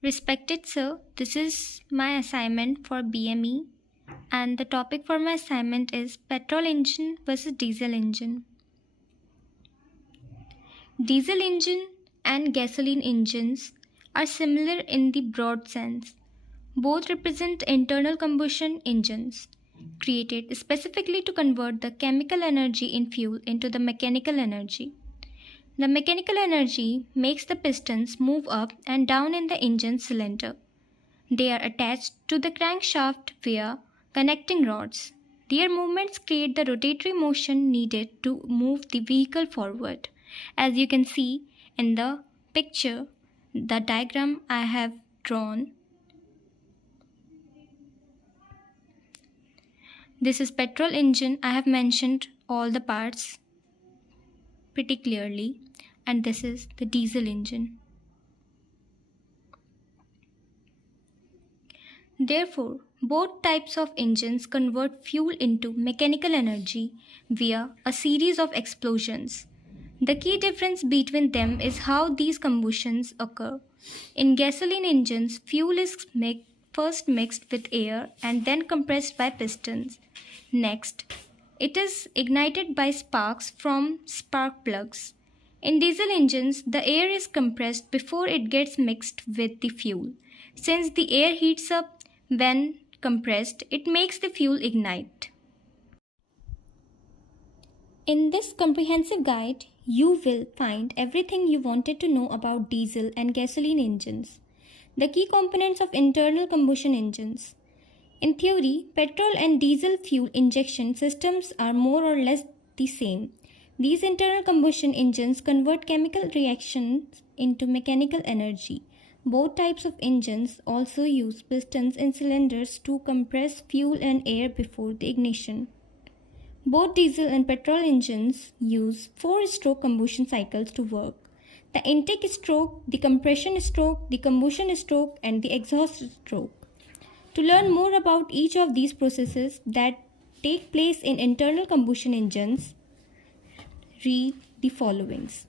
Respected sir, this is my assignment for BME and the topic for my assignment is petrol engine versus diesel engine. Diesel engine and gasoline engines are similar in the broad sense. Both represent internal combustion engines created specifically to convert the chemical energy in fuel into the mechanical energy. The mechanical energy makes the pistons move up and down in the engine cylinder. They are attached to the crankshaft via connecting rods. Their movements create the rotatory motion needed to move the vehicle forward. As you can see in the picture, the diagram I have drawn. This is petrol engine. I have mentioned all the parts pretty clearly, and this is the diesel engine. Therefore, both types of engines convert fuel into mechanical energy via a series of explosions. The key difference between them is how these combustions occur. In gasoline engines, fuel is first mixed with air and then compressed by pistons. Next, it is ignited by sparks from spark plugs. In diesel engines, the air is compressed before it gets mixed with the fuel. Since the air heats up when compressed, it makes the fuel ignite. In this comprehensive guide, you will find everything you wanted to know about diesel and gasoline engines, the key components of internal combustion engines. In theory, petrol and diesel fuel injection systems are more or less the same. These internal combustion engines convert chemical reactions into mechanical energy. Both types of engines also use pistons in cylinders to compress fuel and air before the ignition. Both diesel and petrol engines use 4-stroke combustion cycles to work: the intake stroke, the compression stroke, the combustion stroke, and the exhaust stroke. To learn more about each of these processes that take place in internal combustion engines, read the followings.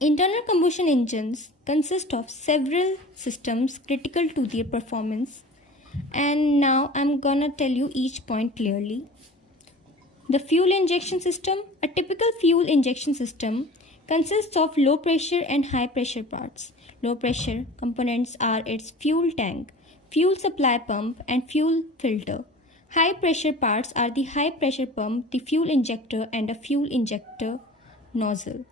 Internal combustion engines consist of several systems critical to their performance, and now I'm gonna tell you each point clearly. The fuel injection system. A typical fuel injection system consists of low pressure and high pressure parts. Low pressure components are its fuel tank, fuel supply pump, and fuel filter. High pressure parts are the high pressure pump, the fuel injector, and a fuel injector nozzle.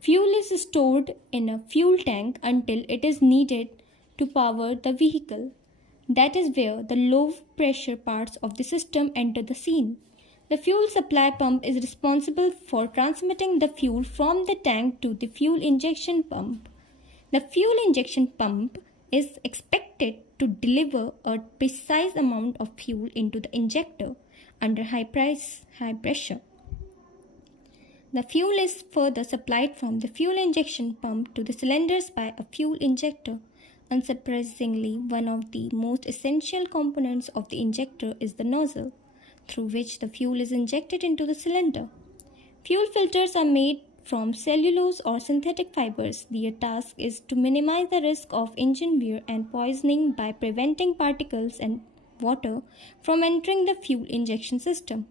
Fuel is stored in a fuel tank until it is needed to power the vehicle. That is where the low pressure parts of the system enter the scene. The fuel supply pump is responsible for transmitting the fuel from the tank to the fuel injection pump. The fuel injection pump is expected to deliver a precise amount of fuel into the injector under high pressure. The fuel is further supplied from the fuel injection pump to the cylinders by a fuel injector. Unsurprisingly, one of the most essential components of the injector is the nozzle, through which the fuel is injected into the cylinder. Fuel filters are made from cellulose or synthetic fibers. Their task is to minimize the risk of engine wear and poisoning by preventing particles and water from entering the fuel injection system.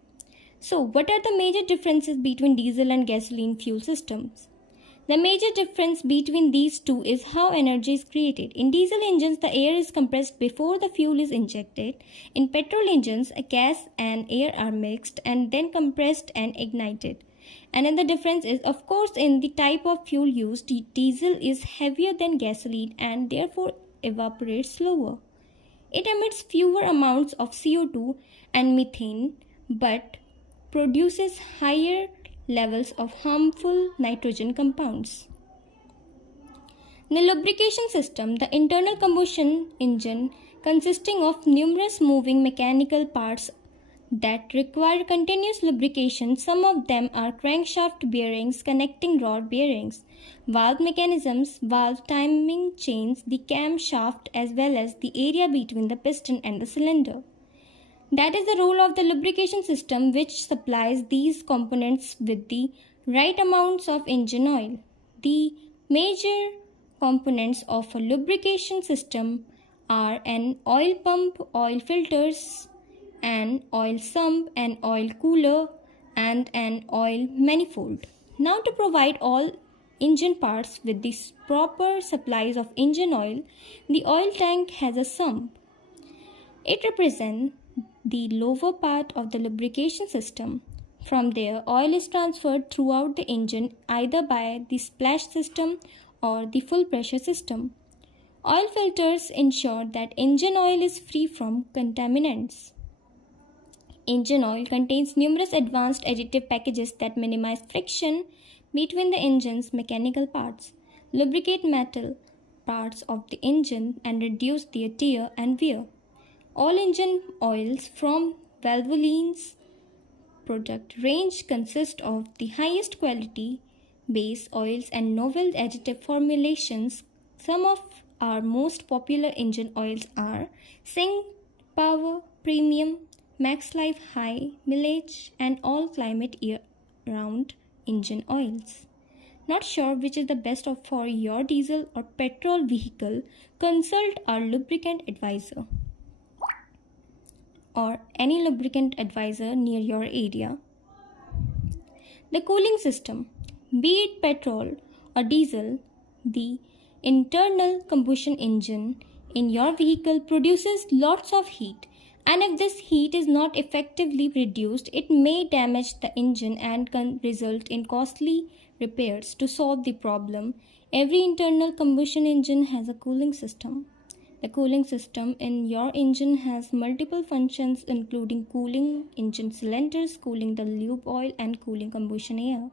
So, what are the major differences between diesel and gasoline fuel systems? The major difference between these two is how energy is created. In diesel engines, the air is compressed before the fuel is injected. In petrol engines, gas and air are mixed and then compressed and ignited. And then the difference is, of course, in the type of fuel used. Diesel is heavier than gasoline and therefore evaporates slower. It emits fewer amounts of CO2 and methane, but produces higher levels of harmful nitrogen compounds. The lubrication system. The internal combustion engine consisting of numerous moving mechanical parts that require continuous lubrication. Some of them are crankshaft bearings, connecting rod bearings, valve mechanisms, valve timing chains, the camshaft, as well as the area between the piston and the cylinder. That is the role of the lubrication system, which supplies these components with the right amounts of engine oil. The major components of a lubrication system are an oil pump, oil filters, an oil sump, an oil cooler, and an oil manifold. Now, to provide all engine parts with the proper supplies of engine oil, the oil tank has a sump. It represents the lower part of the lubrication system. From there, oil is transferred throughout the engine either by the splash system or the full pressure system. Oil filters ensure that engine oil is free from contaminants. Engine oil contains numerous advanced additive packages that minimize friction between the engine's mechanical parts, lubricate metal parts of the engine, and reduce their tear and wear. All engine oils from Valvoline's product range consist of the highest quality base oils and novel additive formulations. Some of our most popular engine oils are Sing Power Premium, Max Life High Mileage, and all climate year-round engine oils. Not sure which is the best for your diesel or petrol vehicle? Consult our lubricant advisor or any lubricant advisor near your area. The cooling system, be it petrol or diesel, the internal combustion engine in your vehicle produces lots of heat, and if this heat is not effectively reduced, it may damage the engine and can result in costly repairs. To solve the problem, every internal combustion engine has a cooling system. The cooling system in your engine has multiple functions, including cooling engine cylinders, cooling the lube oil, and cooling combustion air.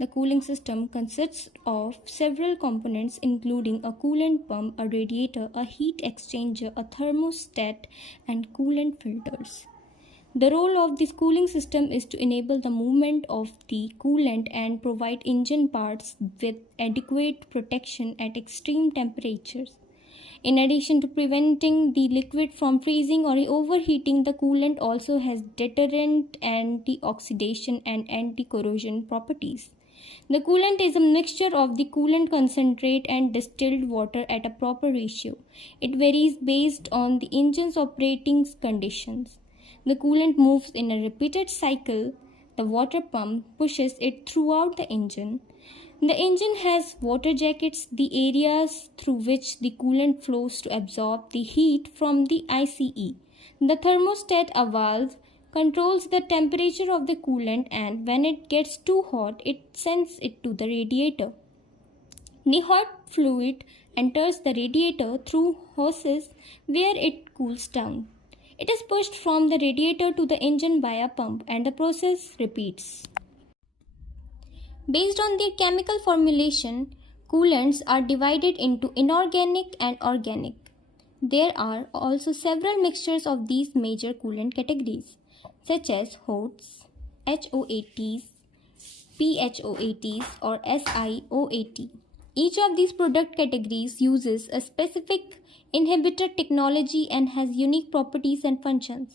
The cooling system consists of several components, including a coolant pump, a radiator, a heat exchanger, a thermostat, and coolant filters. The role of this cooling system is to enable the movement of the coolant and provide engine parts with adequate protection at extreme temperatures. In addition to preventing the liquid from freezing or overheating, the coolant also has deterrent, antioxidant, and anti-corrosion properties. The coolant is a mixture of the coolant concentrate and distilled water at a proper ratio. It varies based on the engine's operating conditions. The coolant moves in a repeated cycle. The water pump pushes it throughout the engine. The engine has water jackets, the areas through which the coolant flows to absorb the heat from the ICE. The thermostat, a valve, controls the temperature of the coolant, and when it gets too hot, it sends it to the radiator. The hot fluid enters the radiator through hoses where it cools down. It is pushed from the radiator to the engine by a pump, and the process repeats. Based on their chemical formulation, coolants are divided into inorganic and organic. There are also several mixtures of these major coolant categories, such as HOATs, HOATs, PHOATs, or SiOAT. Each of these product categories uses a specific inhibitor technology and has unique properties and functions.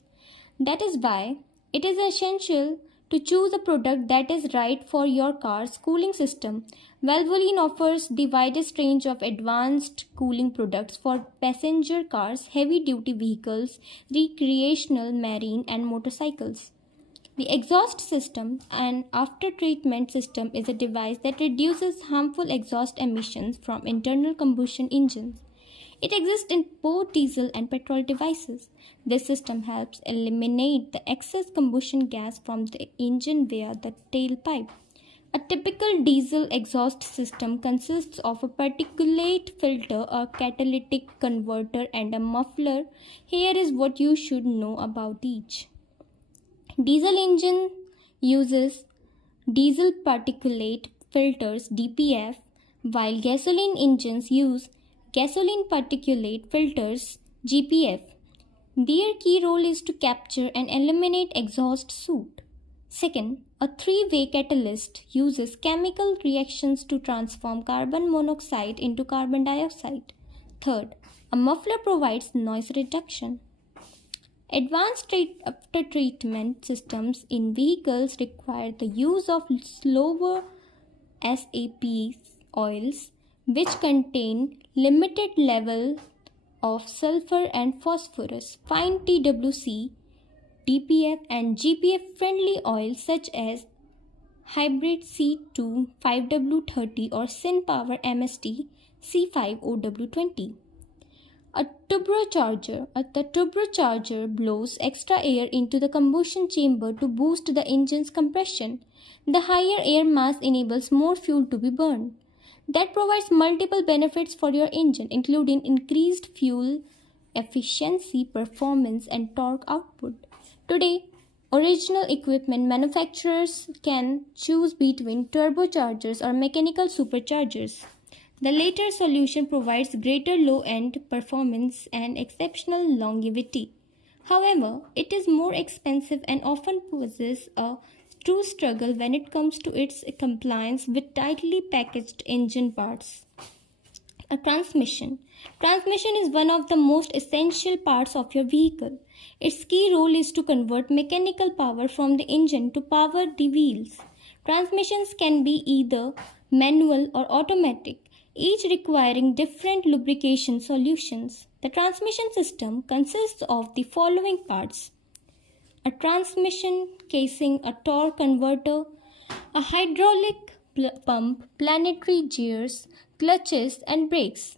That is why it is essential to choose a product that is right for your car's cooling system. Valvoline offers the widest range of advanced cooling products for passenger cars, heavy-duty vehicles, recreational, marine, and motorcycles. The exhaust system, an after-treatment system, is a device that reduces harmful exhaust emissions from internal combustion engines. It exists in both diesel and petrol devices. This system helps eliminate the excess combustion gas from the engine via the tailpipe. A typical diesel exhaust system consists of a particulate filter, a catalytic converter, and a muffler. Here is what you should know about each. Diesel engine uses diesel particulate filters (DPF), while gasoline engines use gasoline particulate filters (GPF). Their key role is to capture and eliminate exhaust soot. Second, a three-way catalyst uses chemical reactions to transform carbon monoxide into carbon dioxide. Third, a muffler provides noise reduction. Advanced after-treatment systems in vehicles require the use of slower SAP oils which contain limited level of sulfur and phosphorus, fine TWC, DPF and GPF friendly oils such as hybrid C2 5W30 or SynPower MST C5OW20. A turbocharger. The turbocharger blows extra air into the combustion chamber to boost the engine's compression. The higher air mass enables more fuel to be burned. That provides multiple benefits for your engine, including increased fuel efficiency, performance, and torque output. Today, original equipment manufacturers can choose between turbochargers or mechanical superchargers. The latter solution provides greater low-end performance and exceptional longevity. However, it is more expensive and often poses a true struggle when it comes to its compliance with tightly packaged engine parts. A transmission. Transmission is one of the most essential parts of your vehicle. Its key role is to convert mechanical power from the engine to power the wheels. Transmissions can be either manual or automatic, each requiring different lubrication solutions. The transmission system consists of the following parts: a transmission casing, a torque converter, a hydraulic pump, planetary gears, clutches, and brakes.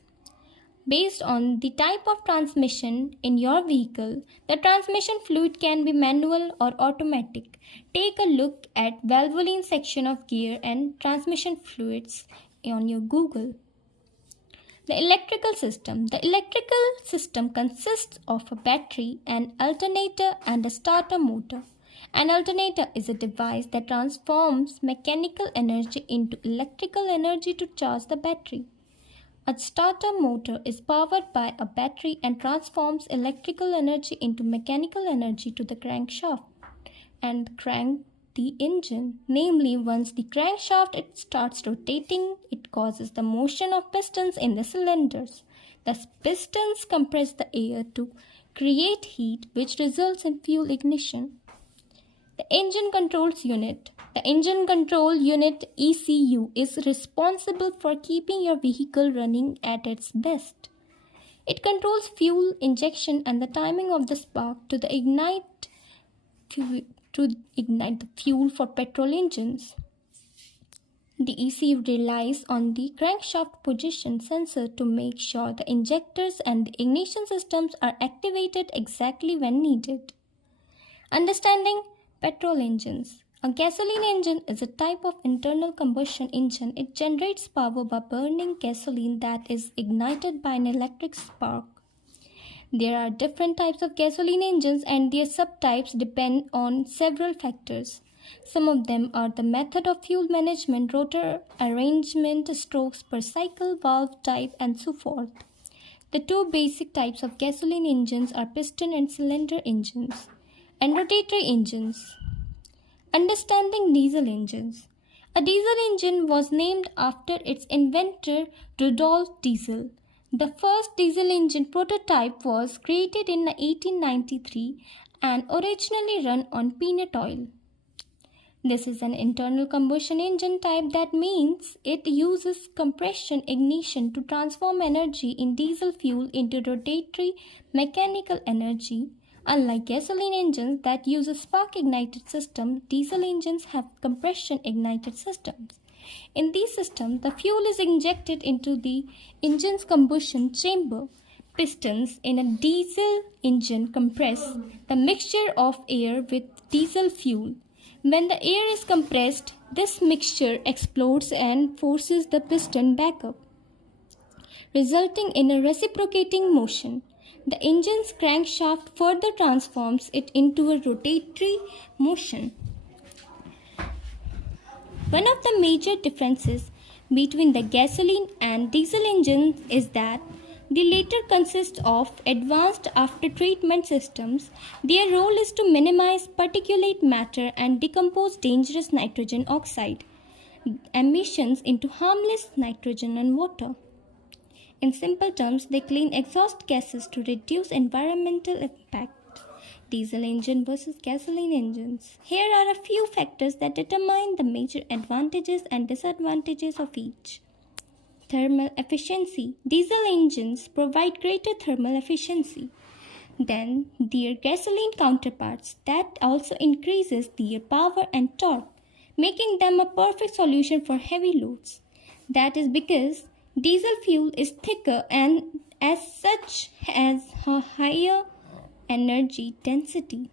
Based on the type of transmission in your vehicle, the transmission fluid can be manual or automatic. Take a look at valvoline section of gear and transmission fluids on your Google. The electrical system. The electrical system consists of a battery, an alternator, and a starter motor. An alternator is a device that transforms mechanical energy into electrical energy to charge the battery. A starter motor is powered by a battery and transforms electrical energy into mechanical energy to the crankshaft and crank the engine. Namely, once the crankshaft starts rotating, it causes the motion of pistons in the cylinders. The pistons compress the air to create heat, which results in fuel ignition. The engine controls unit. The engine control unit ECU is responsible for keeping your vehicle running at its best. It controls fuel injection and the timing of the spark to ignite the fuel for petrol engines. The ECU relies on the crankshaft position sensor to make sure the injectors and the ignition systems are activated exactly when needed. Understanding petrol engines. A gasoline engine is a type of internal combustion engine. It generates power by burning gasoline that is ignited by an electric spark. There are different types of gasoline engines and their subtypes depend on several factors. Some of them are the method of fuel management, rotor arrangement, strokes per cycle, valve type, and so forth. The two basic types of gasoline engines are piston and cylinder engines and rotatory engines. Understanding diesel engines. A diesel engine was named after its inventor Rudolf Diesel. The first diesel engine prototype was created in 1893 and originally run on peanut oil. This is an internal combustion engine type. That means it uses compression ignition to transform energy in diesel fuel into rotatory mechanical energy. Unlike gasoline engines that use a spark-ignited system, diesel engines have compression-ignited systems. In these systems, the fuel is injected into the engine's combustion chamber. Pistons in a diesel engine compress the mixture of air with diesel fuel. When the air is compressed, this mixture explodes and forces the piston back up, resulting in a reciprocating motion. The engine's crankshaft further transforms it into a rotatory motion. One of the major differences between the gasoline and diesel engines is that the latter consist of advanced after-treatment systems. Their role is to minimize particulate matter and decompose dangerous nitrogen oxide emissions into harmless nitrogen and water. In simple terms, they clean exhaust gases to reduce environmental impact. Diesel engine versus gasoline engines. Here are a few factors that determine the major advantages and disadvantages of each. Thermal efficiency. Diesel engines provide greater thermal efficiency than their gasoline counterparts. That also increases their power and torque, making them a perfect solution for heavy loads. That is because diesel fuel is thicker and as such has a higher energy density.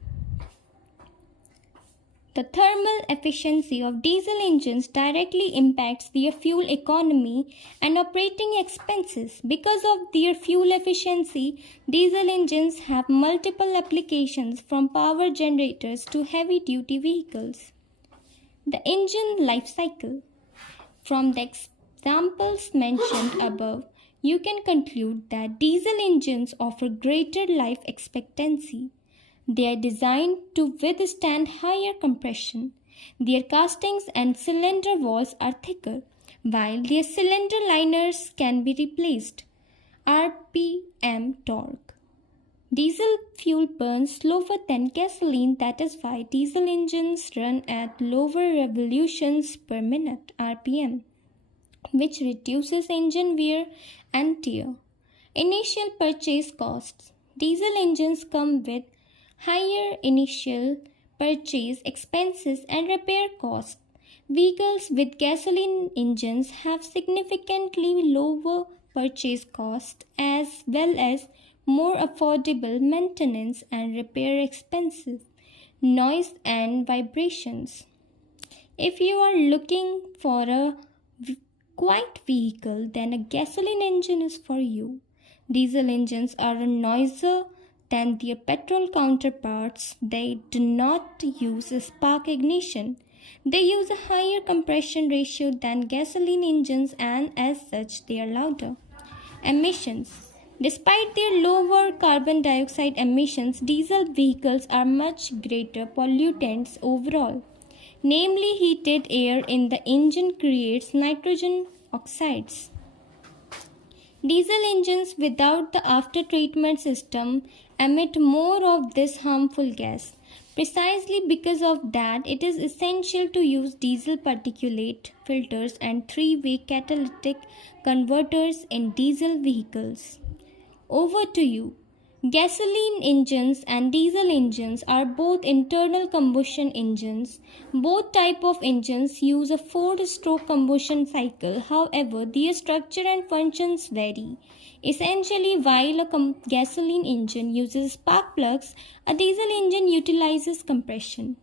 The thermal efficiency of diesel engines directly impacts their fuel economy and operating expenses. Because of their fuel efficiency, diesel engines have multiple applications from power generators to heavy-duty vehicles. The engine life cycle. From the examples mentioned above, you can conclude that diesel engines offer greater life expectancy. They are designed to withstand higher compression. Their castings and cylinder walls are thicker, while their cylinder liners can be replaced. RPM torque. Diesel fuel burns slower than gasoline, that is why diesel engines run at lower revolutions per minute (RPM), which reduces engine wear and tear. Initial purchase costs. Diesel engines come with higher initial purchase expenses and repair costs. Vehicles with gasoline engines have significantly lower purchase costs as well as more affordable maintenance and repair expenses. Noise and vibrations. If you are looking for a quiet vehicle, then a gasoline engine is for you. Diesel engines are noisier than their petrol counterparts. They do not use a spark ignition. They use a higher compression ratio than gasoline engines and as such they are louder. Emissions. Despite their lower carbon dioxide emissions, diesel vehicles are much greater pollutants overall. Namely, heated air in the engine creates nitrogen oxides. Diesel engines without the after-treatment system emit more of this harmful gas. Precisely because of that, it is essential to use diesel particulate filters and three-way catalytic converters in diesel vehicles. Over to you. Gasoline engines and diesel engines are both internal combustion engines. Both types of engines use a four-stroke combustion cycle. However, their structure and functions vary. Essentially, while a gasoline engine uses spark plugs, a diesel engine utilizes compression.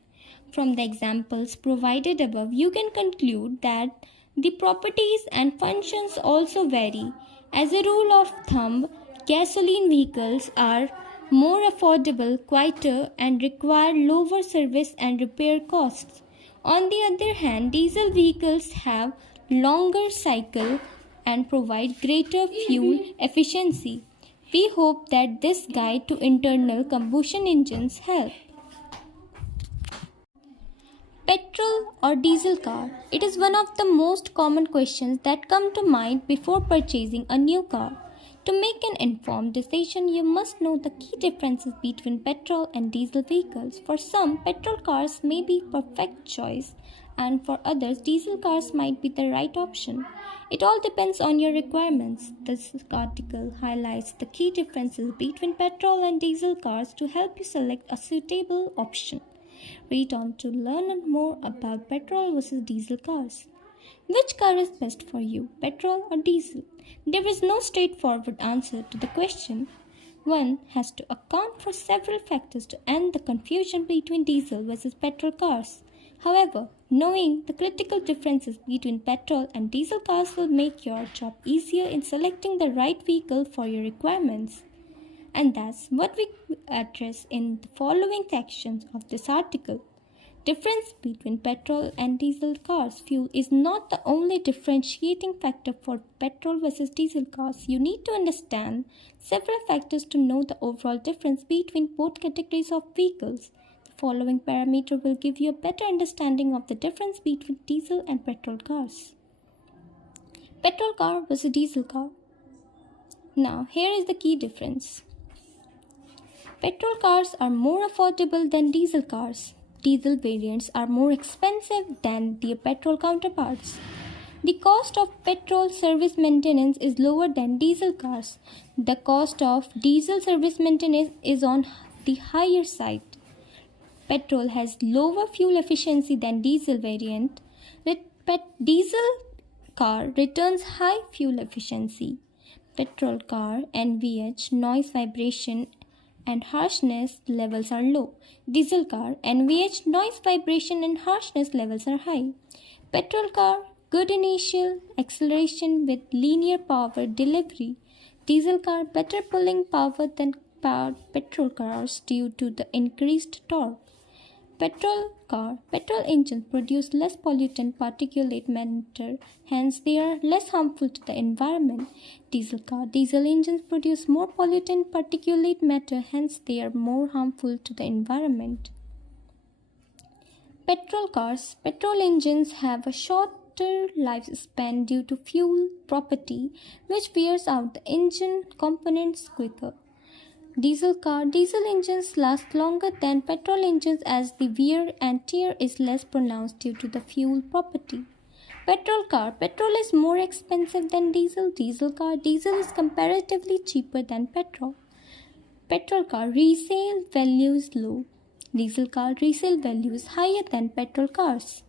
From the examples provided above, you can conclude that the properties and functions also vary. As a rule of thumb, gasoline vehicles are more affordable, quieter, and require lower service and repair costs. On the other hand, diesel vehicles have longer cycle and provide greater fuel efficiency. We hope that this guide to internal combustion engines help. Petrol or diesel car? It is one of the most common questions that come to mind before purchasing a new car. To make an informed decision, you must know the key differences between petrol and diesel vehicles. For some, petrol cars may be perfect choice, and for others, diesel cars might be the right option. It all depends on your requirements. This article highlights the key differences between petrol and diesel cars to help you select a suitable option. Read on to learn more about petrol versus diesel cars. Which car is best for you, petrol or diesel? There is no straightforward answer to the question. One has to account for several factors to end the confusion between diesel versus petrol cars. However, knowing the critical differences between petrol and diesel cars will make your job easier in selecting the right vehicle for your requirements. And that's what we address in the following sections of this article. Difference between petrol and diesel cars. Fuel is not the only differentiating factor for petrol versus diesel cars. You need to understand several factors to know the overall difference between both categories of vehicles. The following parameter will give you a better understanding of the difference between diesel and petrol cars. Petrol car versus diesel car. Now, here is the key difference. Petrol cars are more affordable than diesel cars. Diesel variants are more expensive than their petrol counterparts. The cost of petrol service maintenance is lower than diesel cars. The cost of diesel service maintenance is on the higher side. Petrol has lower fuel efficiency than diesel variant. Diesel car returns high fuel efficiency. Petrol car NVH noise, vibration and harshness levels are low. Diesel car NVH noise, vibration and harshness levels are high. Petrol car good initial acceleration with linear power delivery. Diesel car better pulling power than petrol cars due to the increased torque. Petrol engines produce less pollutant particulate matter, hence they are less harmful to the environment. Diesel engines produce more pollutant particulate matter, hence they are more harmful to the environment. Petrol engines have a shorter lifespan due to fuel property, which wears out the engine components quicker. Diesel engines last longer than petrol engines as the wear and tear is less pronounced due to the fuel property. Petrol is more expensive than diesel. Diesel is comparatively cheaper than petrol. Petrol car resale value is low. Diesel car resale value is higher than petrol cars.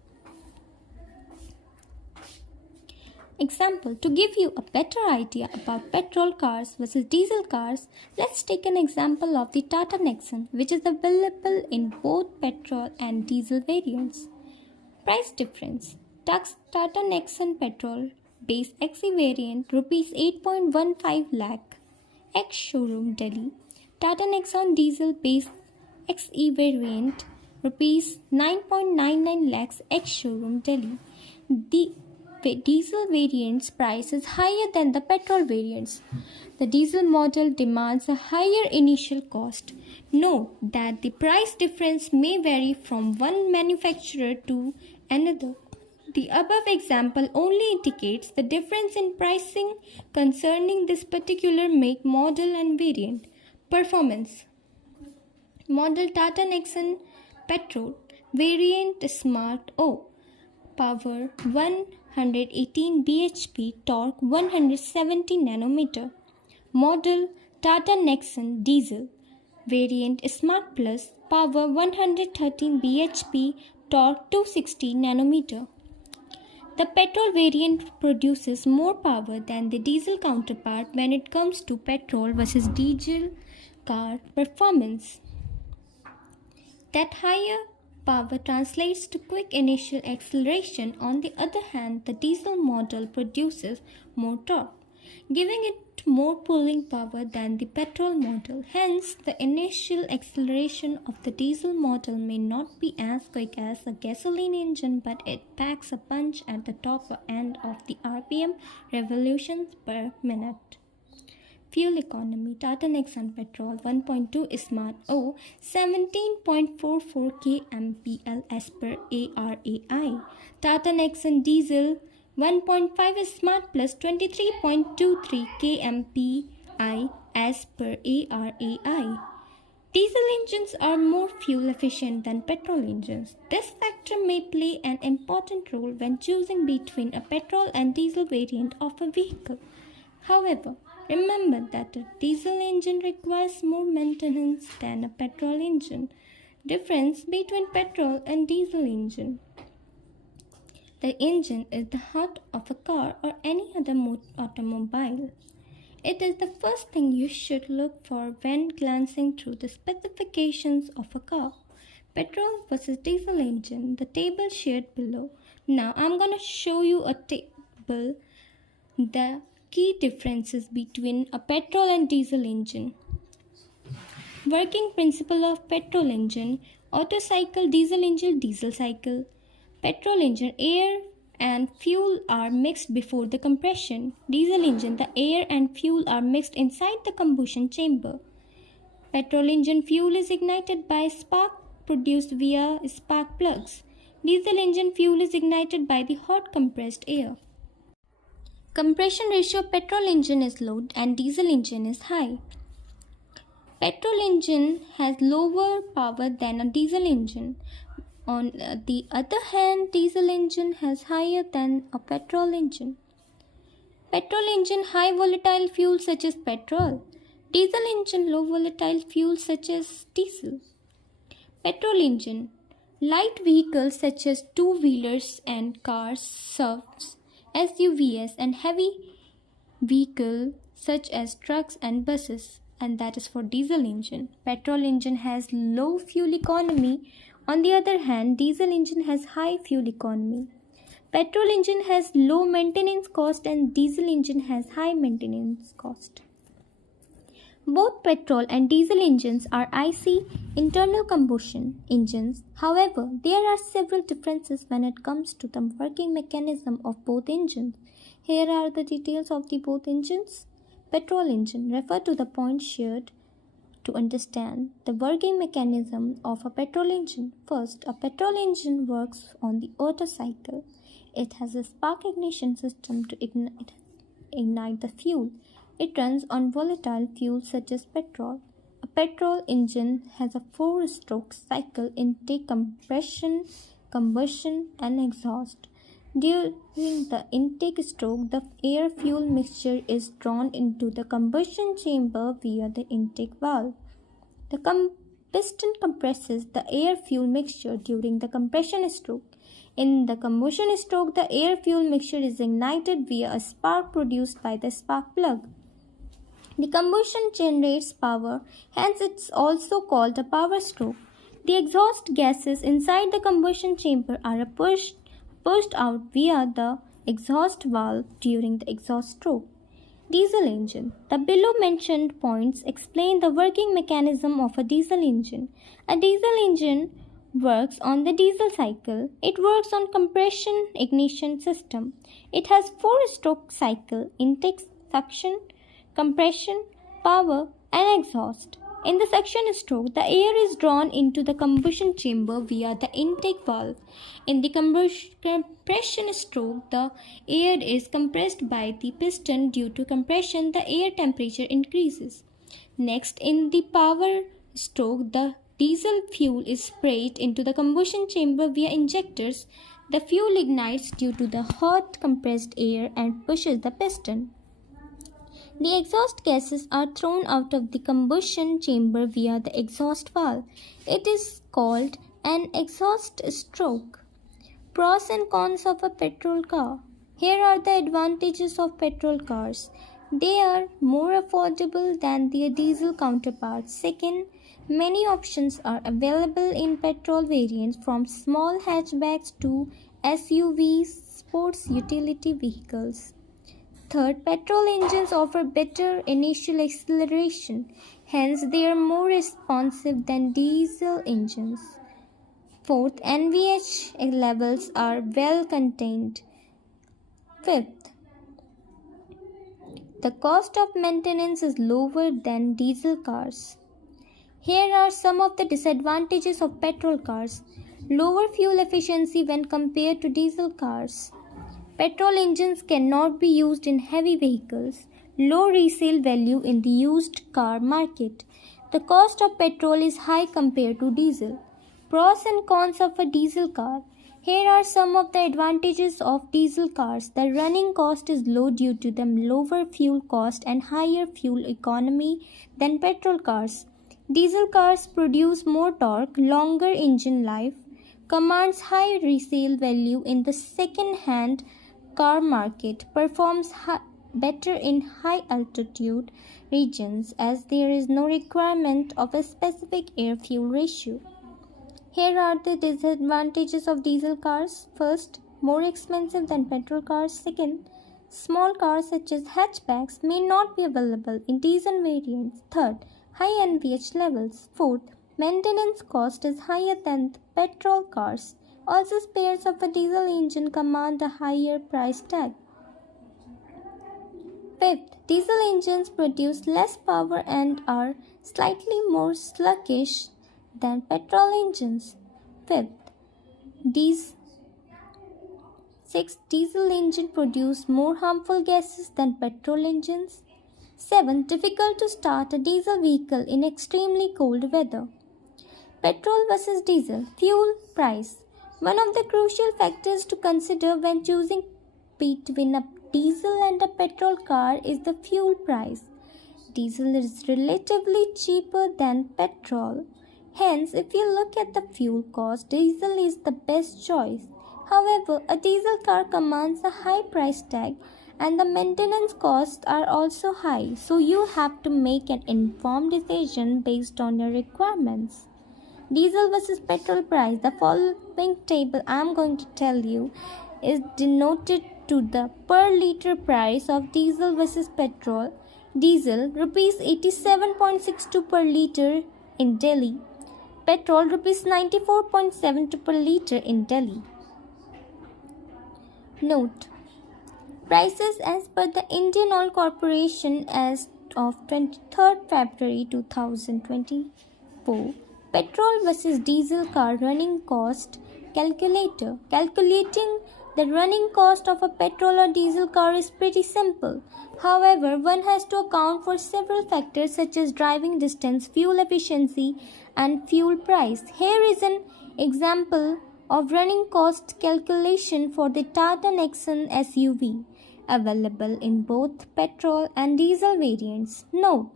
Example, to give you a better idea about petrol cars versus diesel cars, let's take an example of the Tata Nexon, which is available in both petrol and diesel variants. Price difference. Tata Nexon petrol base XE variant rupees 8.15 lakh, ex showroom Delhi. Tata Nexon diesel base XE variant rupees 9.99 lakhs, ex showroom Delhi. The diesel variant's price is higher than the petrol variants. The diesel model demands a higher initial cost. Note that the price difference may vary from one manufacturer to another. The above example only indicates the difference in pricing concerning this particular make, model and variant. Performance. Model Tata Nexon Petrol variant Smart O. Power 118 bhp, torque 170 nanometer. Model Tata Nexon Diesel variant Smart Plus, power 113 bhp, torque 260 nanometer. The petrol variant produces more power than the diesel counterpart when it comes to petrol versus diesel car performance. That higher power translates to quick initial acceleration. On the other hand, the diesel model produces more torque, giving it more pulling power than the petrol model. Hence, the initial acceleration of the diesel model may not be as quick as a gasoline engine, but it packs a punch at the top end of the RPM, revolutions per minute. Fuel economy. Tata Nexon Petrol 1.2 Smart O 17.44 kmpl as per ARAI. Tata Nexon Diesel 1.5 Smart Plus 23.23 kmpl as per ARAI. Diesel engines are more fuel efficient than petrol engines. This factor may play an important role when choosing between a petrol and diesel variant of a vehicle. However, remember that a diesel engine requires more maintenance than a petrol engine. Difference between petrol and diesel engine. The engine is the heart of a car or any other automobile. It is the first thing you should look for when glancing through the specifications of a car. Petrol versus diesel engine, the table shared below. Now I'm going to show you a table, the key differences between a petrol and diesel engine. Working principle of petrol engine: Otto cycle, diesel engine, diesel cycle. Petrol engine, air and fuel are mixed before the compression. Diesel engine, the air and fuel are mixed inside the combustion chamber. Petrol engine fuel is ignited by spark produced via spark plugs. Diesel engine fuel is ignited by the hot compressed air. Compression ratio: petrol engine is low and diesel engine is high. Petrol engine has lower power than a diesel engine. On the other hand, diesel engine has higher than a petrol engine. Petrol engine high volatile fuel such as petrol. Diesel engine low volatile fuel such as diesel. Petrol engine light vehicles such as two-wheelers and cars, SUVs, SUVs, and heavy vehicle such as trucks and buses, and that is for diesel engine. Petrol engine has low fuel economy. On the other hand, diesel engine has high fuel economy. Petrol engine has low maintenance cost and diesel engine has high maintenance cost. Both petrol and diesel engines are IC, internal combustion engines. However, there are several differences when it comes to the working mechanism of both engines. Here are the details of the both engines. Petrol engine. Refer to the points shared to understand the working mechanism of a petrol engine. First, a petrol engine works on the Otto cycle. It has a spark ignition system to ignite the fuel. It runs on volatile fuels such as petrol. A petrol engine has a 4-stroke cycle: intake, compression, combustion, and exhaust. During the intake stroke, the air-fuel mixture is drawn into the combustion chamber via the intake valve. The piston compresses the air-fuel mixture during the compression stroke. In the combustion stroke, the air-fuel mixture is ignited via a spark produced by the spark plug. The combustion generates power, hence it's also called a power stroke. The exhaust gases inside the combustion chamber are pushed out via the exhaust valve during the exhaust stroke. Diesel engine. The below mentioned points explain the working mechanism of a diesel engine. A diesel engine works on the diesel cycle. It works on compression ignition system. It has 4-stroke cycle: intake, suction, compression, power, and exhaust. In the suction stroke, the air is drawn into the combustion chamber via the intake valve. In the compression stroke, the air is compressed by the piston. Due to compression, the air temperature increases. Next, in the power stroke, the diesel fuel is sprayed into the combustion chamber via injectors. The fuel ignites due to the hot compressed air and pushes the piston. The exhaust gases are thrown out of the combustion chamber via the exhaust valve. It is called an exhaust stroke. Pros and cons of a petrol car. Here are the advantages of petrol cars. They are more affordable than their diesel counterparts. Second, many options are available in petrol variants, from small hatchbacks to SUVs, sports utility vehicles. Third, petrol engines offer better initial acceleration, hence they are more responsive than diesel engines. Fourth, NVH levels are well contained. Fifth, the cost of maintenance is lower than diesel cars. Here are some of the disadvantages of petrol cars. Lower fuel efficiency when compared to diesel cars. Petrol engines cannot be used in heavy vehicles. Low resale value in the used car market. The cost of petrol is high compared to diesel. Pros and cons of a diesel car. Here are some of the advantages of diesel cars. The running cost is low due to the lower fuel cost and higher fuel economy than petrol cars. Diesel cars produce more torque, longer engine life, commands high resale value in the second-hand car market, performs better in high altitude regions as there is no requirement of a specific air-fuel ratio. Here are the disadvantages of diesel cars. First, more expensive than petrol cars. Second, small cars such as hatchbacks may not be available in diesel variants. Third, high NVH levels. Fourth, maintenance cost is higher than petrol cars. Also, spares of a diesel engine command a higher price tag. Fifth, diesel engines produce less power and are slightly more sluggish than petrol engines. Sixth, diesel engine produce more harmful gases than petrol engines. 7. Difficult to start a diesel vehicle in extremely cold weather. Petrol versus diesel. Fuel price. One of the crucial factors to consider when choosing between a diesel and a petrol car is the fuel price. Diesel is relatively cheaper than petrol. Hence, if you look at the fuel cost, diesel is the best choice. However, a diesel car commands a high price tag and the maintenance costs are also high, so you have to make an informed decision based on your requirements. Diesel versus petrol price. The following table I am going to tell you is denoted to the per liter price of diesel versus petrol. Diesel rupees 87.62 per liter in Delhi. Petrol rupees 94.72 per liter in Delhi. Note: prices as per the Indian Oil Corporation as of 23rd February 2024. Petrol versus diesel car running cost calculator. Calculating the running cost of a petrol or diesel car is pretty simple. However, one has to account for several factors such as driving distance, fuel efficiency, and fuel price. Here is an example of running cost calculation for the Tata Nexon SUV, available in both petrol and diesel variants. Note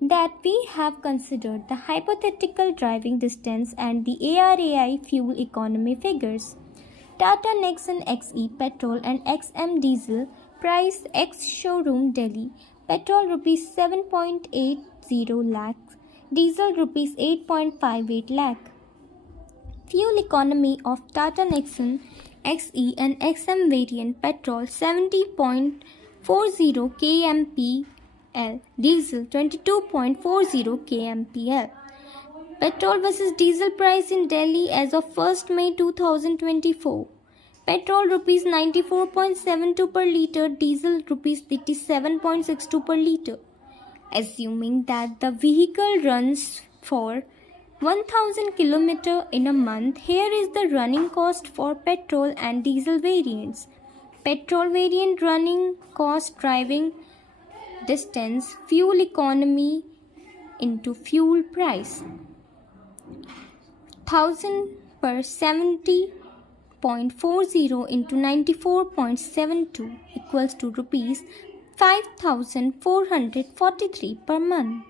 that we have considered the hypothetical driving distance and the ARAI fuel economy figures. Tata Nexon XE petrol and XM diesel price ex showroom Delhi. Petrol rupees 7.80 lakh, diesel rupees 8.58 lakh. Fuel economy of Tata Nexon XE and XM variant petrol 70.40 kmpl, diesel 22.40 kmpl. Petrol versus diesel price in Delhi as of 1st May 2024. Petrol rupees 94.72 per liter, diesel rupees 87.62 per liter. Assuming that the vehicle runs for 1000 km in a month, here is the running cost for petrol and diesel variants. Petrol variant running cost, driving distance, fuel economy into fuel price. 1000 per 70.40 into 94.72 equals to rupees 5443 per month.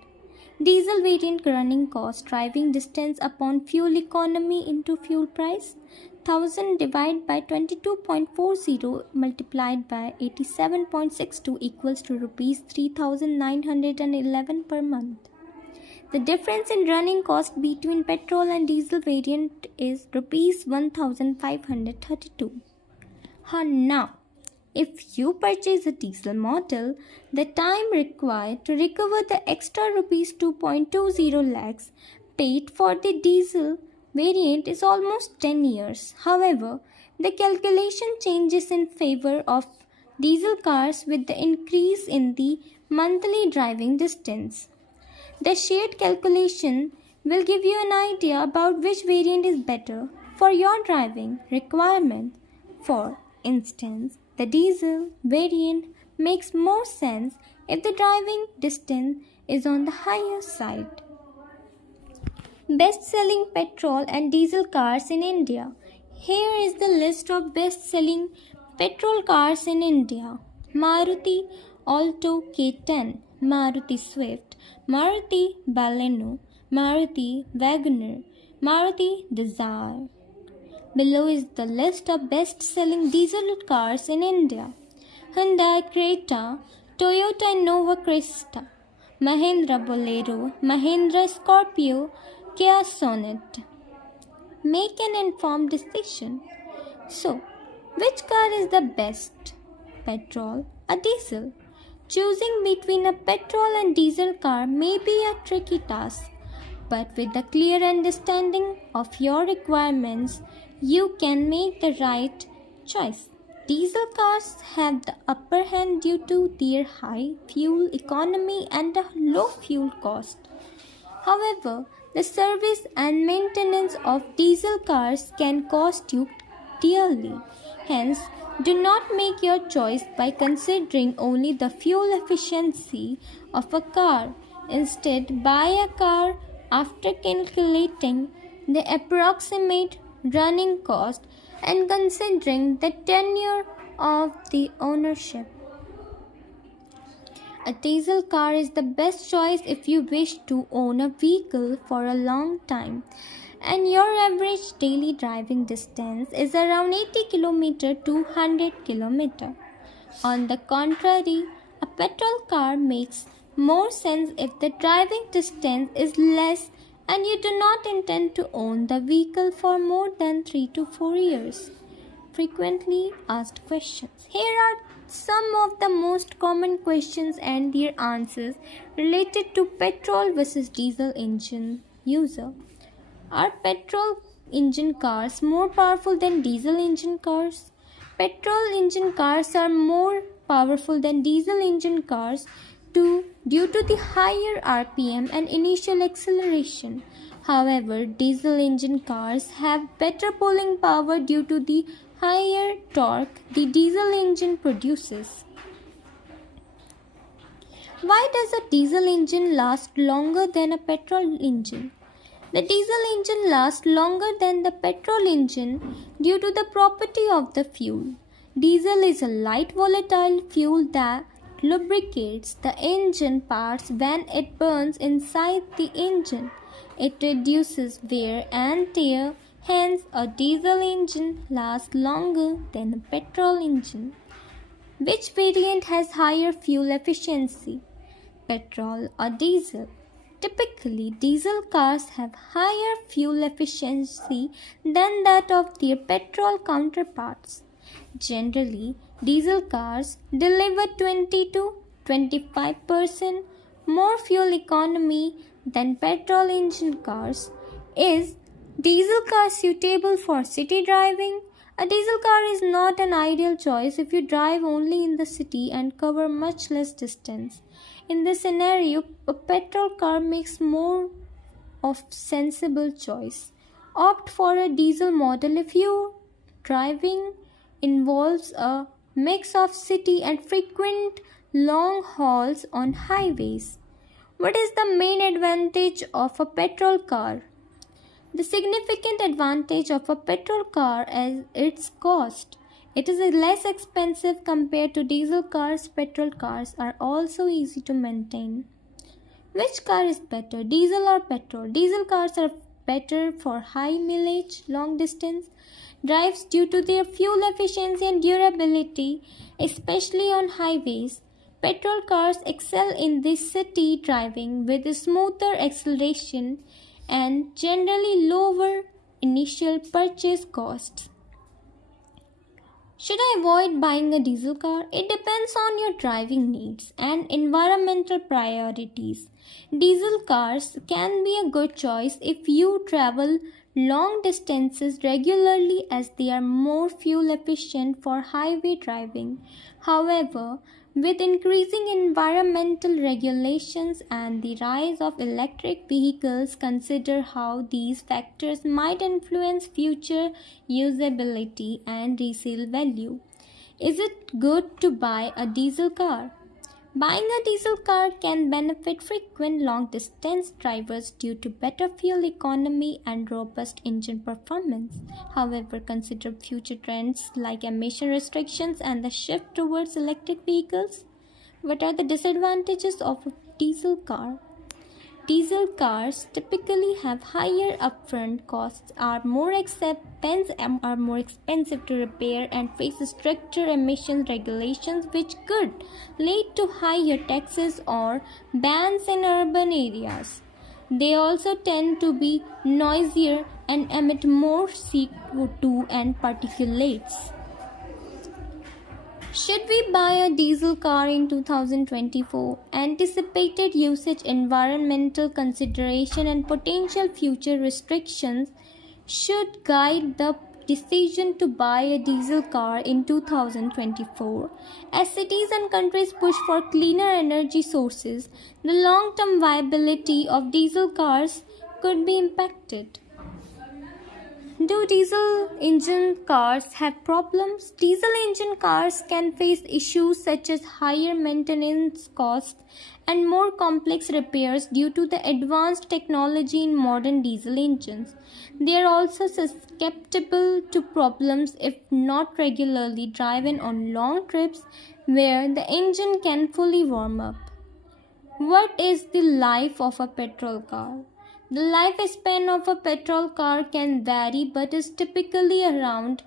Diesel variant running cost, driving distance upon fuel economy into fuel price. 1000 divided by 22.40 multiplied by 87.62 equals to rupees 3911 per month. The difference in running cost between petrol and diesel variant is rupees 1532. Now, if you purchase a diesel model, the time required to recover the extra rupees 2.20 lakhs paid for the diesel variant is almost 10 years. However, the calculation changes in favor of diesel cars with the increase in the monthly driving distance. The shared calculation will give you an idea about which variant is better for your driving requirement. For instance, the diesel variant makes more sense if the driving distance is on the higher side. Best-selling petrol and diesel cars in India. Here is the list of best-selling petrol cars in India. Maruti Alto K10, Maruti Swift, Maruti Baleno, Maruti Wagoner, Maruti Dzire. Below is the list of best-selling diesel cars in India. Hyundai Creta, Toyota Innova Crista, Mahindra Bolero, Mahindra Scorpio, Kia Sonet. Make an informed decision. So, which car is the best? Petrol or diesel? Choosing between a petrol and diesel car may be a tricky task, but with a clear understanding of your requirements, you can make the right choice. Diesel cars have the upper hand due to their high fuel economy and a low fuel cost. However, the service and maintenance of diesel cars can cost you dearly. Hence, do not make your choice by considering only the fuel efficiency of a car. Instead, buy a car after calculating the approximate running cost, and considering the tenure of the ownership. A diesel car is the best choice if you wish to own a vehicle for a long time and your average daily driving distance is around 80 km to 100 km. On the contrary, a petrol car makes more sense if the driving distance is less and you do not intend to own the vehicle for more than 3 to 4 years. Frequently asked questions. Here are some of the most common questions and their answers related to petrol versus diesel engine user. Are petrol engine cars more powerful than diesel engine cars? Petrol engine cars are more powerful than diesel engine cars due to the higher RPM and initial acceleration. However, diesel engine cars have better pulling power due to the higher torque the diesel engine produces. Why does a diesel engine last longer than a petrol engine? The diesel engine lasts longer than the petrol engine due to the property of the fuel. Diesel is a light volatile fuel that lubricates the engine parts when it burns inside the engine. It reduces wear and tear. Hence, a diesel engine lasts longer than a petrol engine. Which variant has higher fuel efficiency? Petrol or diesel? Typically, diesel cars have higher fuel efficiency than that of their petrol counterparts. Generally, diesel cars deliver 20 to 25% more fuel economy than petrol engine cars. Is diesel car suitable for city driving? A diesel car is not an ideal choice if you drive only in the city and cover much less distance. In this scenario, a petrol car makes more of sensible choice. Opt for a diesel model if your driving involves a mix of city and frequent long hauls on highways. What is the main advantage of a petrol car? The significant advantage of a petrol car is its cost. It is less expensive compared to diesel cars. Petrol cars are also easy to maintain. Which car is better, diesel or petrol? Diesel cars are better for high mileage, long distance drives due to their fuel efficiency and durability, especially on highways. Petrol cars excel in the city driving with smoother acceleration and generally lower initial purchase costs. Should I avoid buying a diesel car? It depends on your driving needs and environmental priorities. Diesel cars can be a good choice if you travel long distances regularly as they are more fuel efficient for highway driving. However, with increasing environmental regulations and the rise of electric vehicles, consider how these factors might influence future usability and resale value. Is it good to buy a diesel car? Buying a diesel car can benefit frequent long-distance drivers due to better fuel economy and robust engine performance. However, consider future trends like emission restrictions and the shift towards electric vehicles. What are the disadvantages of a diesel car? Diesel cars typically have higher upfront costs, are more expensive to repair, and face stricter emissions regulations, which could lead to higher taxes or bans in urban areas. They also tend to be noisier and emit more CO2 and particulates. Should we buy a diesel car in 2024? Anticipated usage, environmental consideration, and potential future restrictions should guide the decision to buy a diesel car in 2024. As cities and countries push for cleaner energy sources, the long-term viability of diesel cars could be impacted. Do diesel engine cars have problems? Diesel engine cars can face issues such as higher maintenance costs and more complex repairs due to the advanced technology in modern diesel engines. They are also susceptible to problems if not regularly driven on long trips where the engine can fully warm up. What is the life of a petrol car? The lifespan of a petrol car can vary but is typically around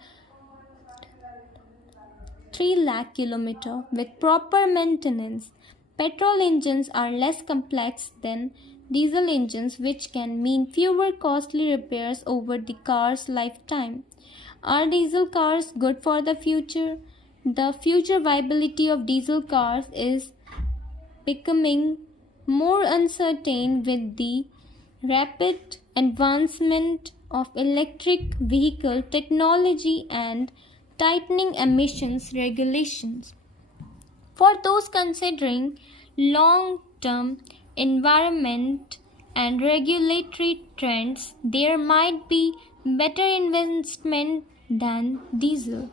3 lakh km with proper maintenance. Petrol engines are less complex than diesel engines, which can mean fewer costly repairs over the car's lifetime. Are diesel cars good for the future? The future viability of diesel cars is becoming more uncertain with the rapid advancement of electric vehicle technology and tightening emissions regulations. For those considering long-term environment and regulatory trends, there might be better investment than diesel.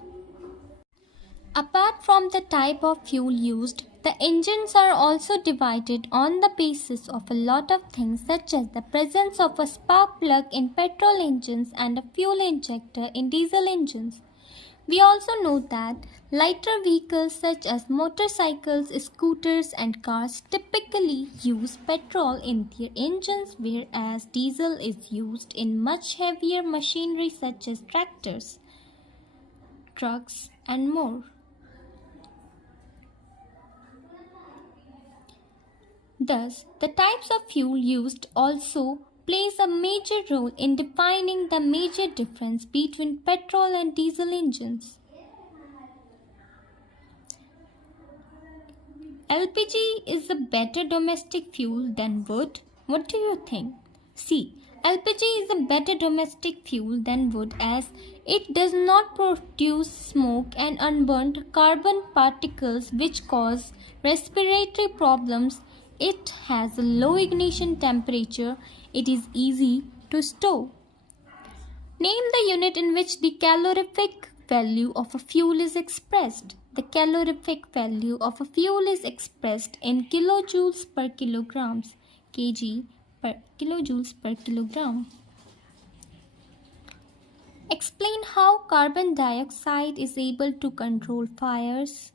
Apart from the type of fuel used, the engines are also divided on the basis of a lot of things such as the presence of a spark plug in petrol engines and a fuel injector in diesel engines. We also know that lighter vehicles such as motorcycles, scooters and cars typically use petrol in their engines, whereas diesel is used in much heavier machinery such as tractors, trucks and more. Thus, the types of fuel used also plays a major role in defining the major difference between petrol and diesel engines. LPG is a better domestic fuel than wood. What do you think? See, LPG is a better domestic fuel than wood as it does not produce smoke and unburnt carbon particles which cause respiratory problems. It has a low ignition temperature. It is easy to store. Name the unit in which the calorific value of a fuel is expressed. The calorific value of a fuel is expressed in kilojoules per kilograms, kg per kilojoules per kilogram. Explain how carbon dioxide is able to control fires.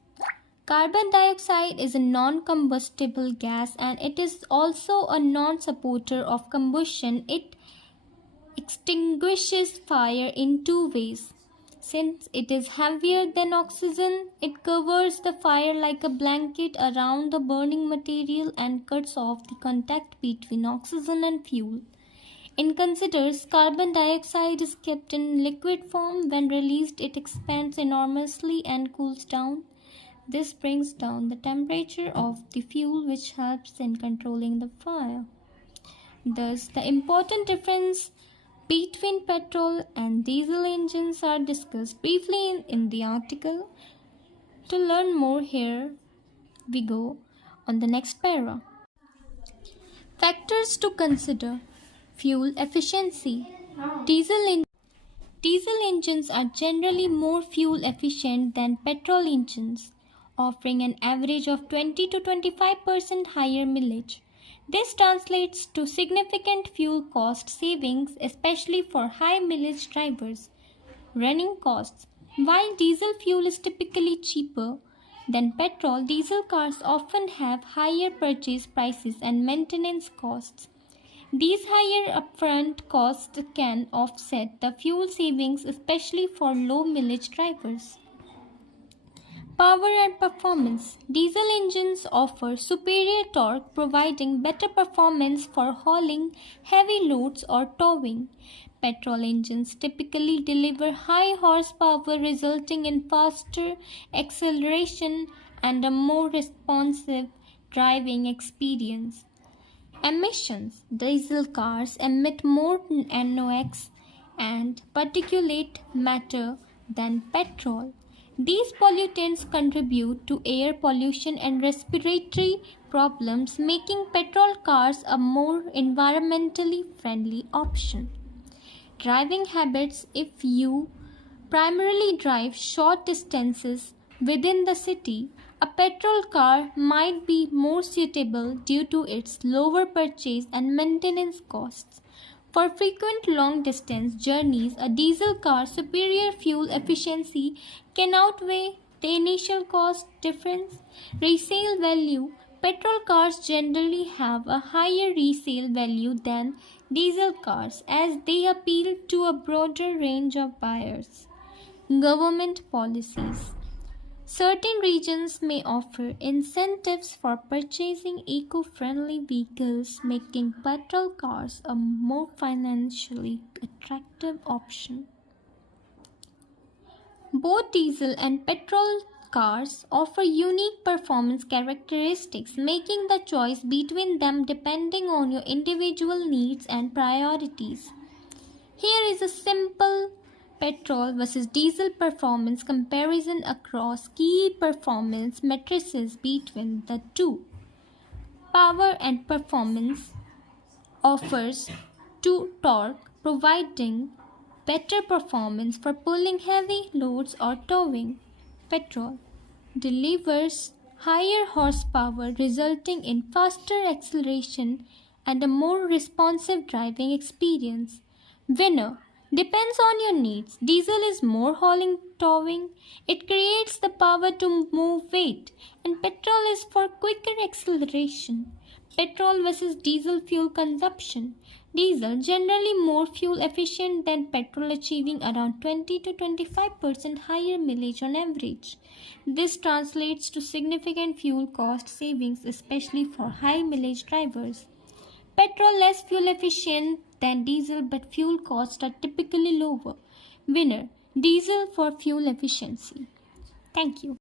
Carbon dioxide is a non-combustible gas and it is also a non-supporter of combustion. It extinguishes fire in two ways. Since it is heavier than oxygen, it covers the fire like a blanket around the burning material and cuts off the contact between oxygen and fuel. In considers, carbon dioxide is kept in liquid form. When released, it expands enormously and cools down. This brings down the temperature of the fuel, which helps in controlling the fire. Thus, the important difference between petrol and diesel engines are discussed briefly in the article. To learn more, here we go on the next para. Factors to consider: fuel efficiency. Diesel engines are generally more fuel efficient than petrol engines, offering an average of 20 to 25% higher mileage. This translates to significant fuel cost savings, especially for high mileage drivers. Running costs. While diesel fuel is typically cheaper than petrol, diesel cars often have higher purchase prices and maintenance costs. These higher upfront costs can offset the fuel savings, especially for low mileage drivers. Power and performance. Diesel engines offer superior torque, providing better performance for hauling heavy loads or towing. Petrol engines typically deliver high horsepower, resulting in faster acceleration and a more responsive driving experience. Emissions. Diesel cars emit more NOx and particulate matter than petrol. These pollutants contribute to air pollution and respiratory problems, making petrol cars a more environmentally friendly option. driving habits. If you primarily drive short distances within the city, a petrol car might be more suitable due to its lower purchase and maintenance costs. For frequent long distance journeys, a diesel car's superior fuel efficiency can outweigh the initial cost difference. Resale value. Petrol cars generally have a higher resale value than diesel cars as they appeal to a broader range of buyers. Government policies. Certain regions may offer incentives for purchasing eco-friendly vehicles, making petrol cars a more financially attractive option. Both diesel and petrol cars offer unique performance characteristics, making the choice between them depending on your individual needs and priorities. Here is a simple petrol versus diesel performance comparison across key performance matrices between the two. Power and performance offers to torque, providing better performance for pulling heavy loads or towing. Petrol delivers higher horsepower, resulting in faster acceleration and a more responsive driving experience. Winner depends on your needs. Diesel is more hauling, towing. It creates the power to move weight, and petrol is for quicker acceleration. Petrol versus diesel fuel consumption. Diesel generally more fuel efficient than petrol, achieving around 20 to 25% higher mileage on average. This translates to significant fuel cost savings, especially for high mileage drivers. Petrol less fuel efficient than diesel, but fuel costs are typically lower. Winner: diesel for fuel efficiency. Thank you.